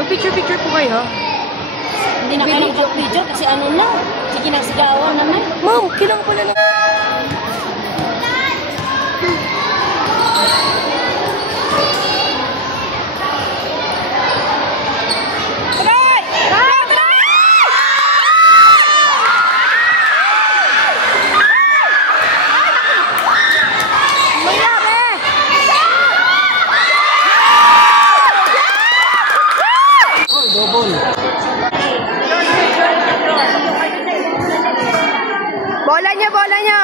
Mag-picture-picture po kayo. Hindi na kayo joke-joke kasi ano na. Sige na sigawan naman. Ma'am, kailangan ko na lang. Bola niya, bola niya.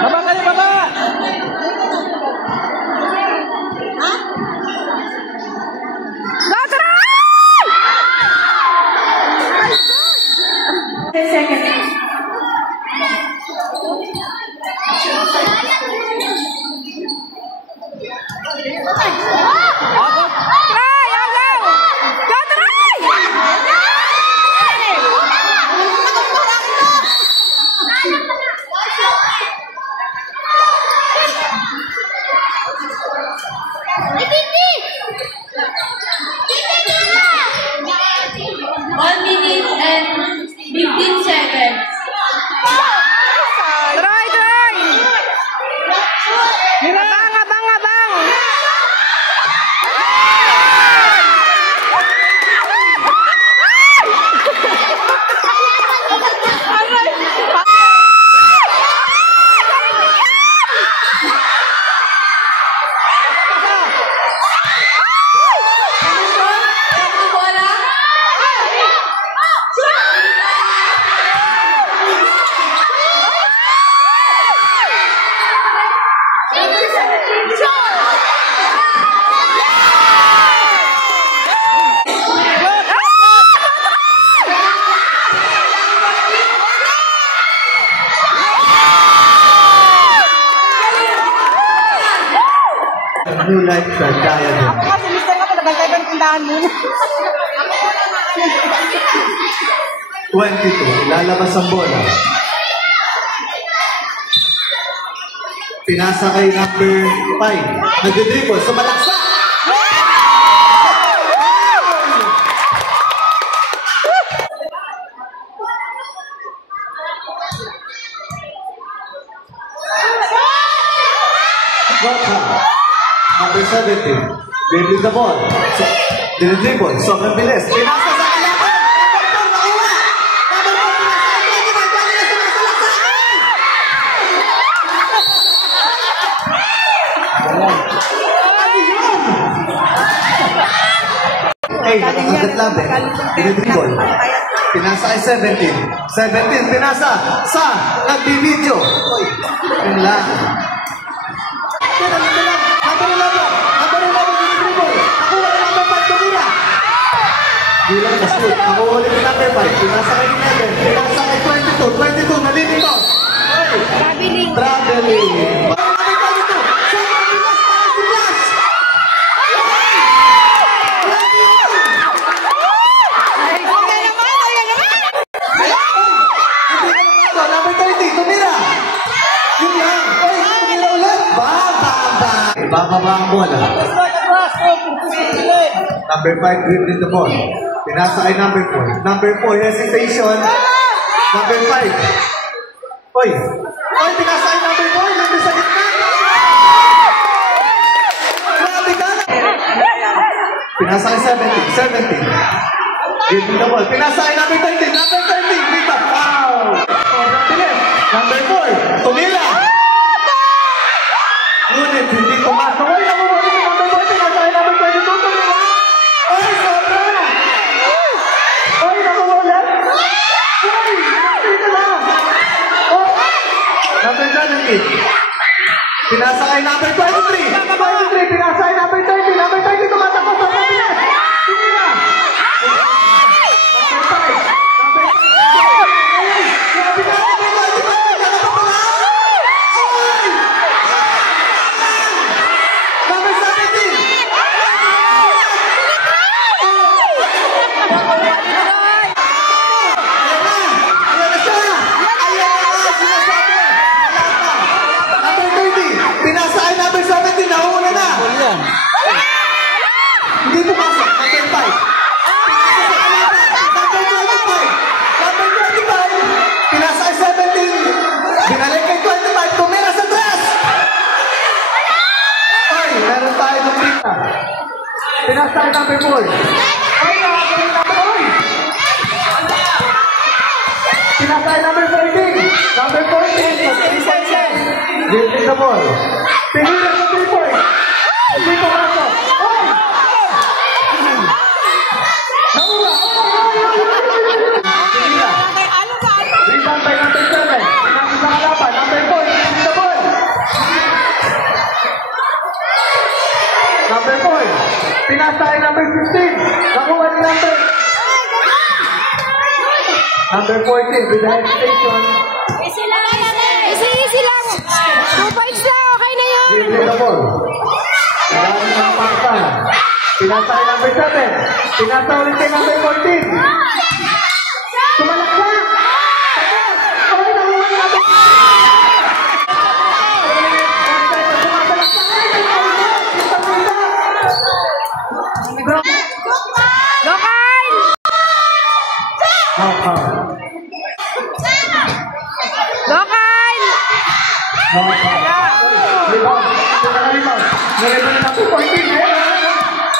Baba kayo, baba! Ha? Go, tara! 10 seconds. New lifestyle, kaya din. Ako kasi mister ko, nagagay ka ng tindahan muna. 22, lalabas ang bola. Pinasa kay number 5. Nag-dribble sa malaksa. Number 17, dribbling the ball. Dinidribble, sobrang bilis. Pinasa sa kalaban! Number 4, nakuha! Number 4, pinasa sa laksa! Hey, nakagat lang din. Dinidribble. Pinasa kay 17. 17, pinasa sa nagbibidyo. Yun lang. Bilang na shoot. Nakuha ulit yung number 5. Pinasa kay 11. Pinasa kay 22. 22. Nalilito. Traveling. Traveling. Number 30. Tumira. Yun lang. Tumira ulit. Bababa ang bola. Number 5, dribbling the ball. Pinasa kay number 4. Number 4, hesitation. Number 5. Oy! Oy, pinasa kay number 4. Number sa gitna. Grabe ka na. Pinasa kay 17. Dribbling the ball. Pinasa kay number 13. Number 13. Rita. Wow! Number 4. Tumila. Ngunit, hindi pumasok. Oy, nakuha ni number 4. Pinasa kay number 22. Tumila. Oy, sobra! Oy, nakuwala! Oy, dito na! Number 17. Pinasa kay number 23. 23, pinasa kay number 30. Number 30, tumatakot sa pabilis. Sige na! Number 5. Number 5. Grabe ka! Number 17. Pinasa ay number 17. Pinasa kay number 4. Ay, nakagaling number 4. Pinasa kay number 14. Number 14. So, 3 points yan. Give the ball. Pinila sa 3 points. Hindi ko kaso. Ay! Naula! Pinila. Rebound by number 7. Pinasa sa kalaban. Number 4. Give the ball. Number 4. Pinasa kay number 15. Nakuha ni number 14 with the hesitation. Easy lang. Easy lang. 2 points lang. Okay na yun. Give the ball. Marami ng pangka. Pinasa kay number 7. Pinasa ulit kay number 14. Sumalaksak. Ay, nakuha ni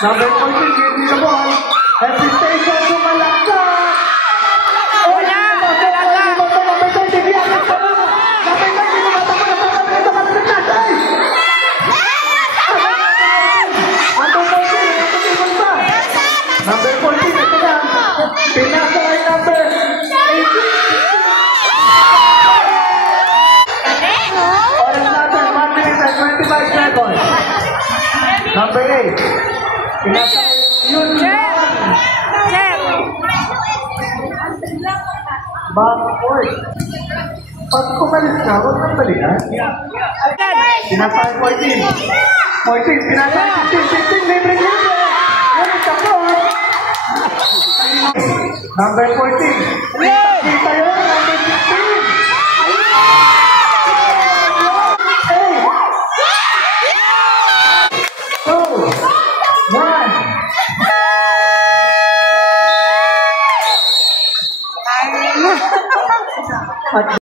number 14, give me the ball. Hesitation, sumalaksak. Number 14, ito na. Pinasa kay number 18. Oras natin, 1 minute and 25 seconds. Number 8. Pinasa yun. Backcourt. Pag kumalis ka, huwag nang balikan. Pinasa kay 14. 14, pinasa kay 15. 15, libre. Yan ang tapos. Number 14. Kita yun, number 16. Hey! 2, 1.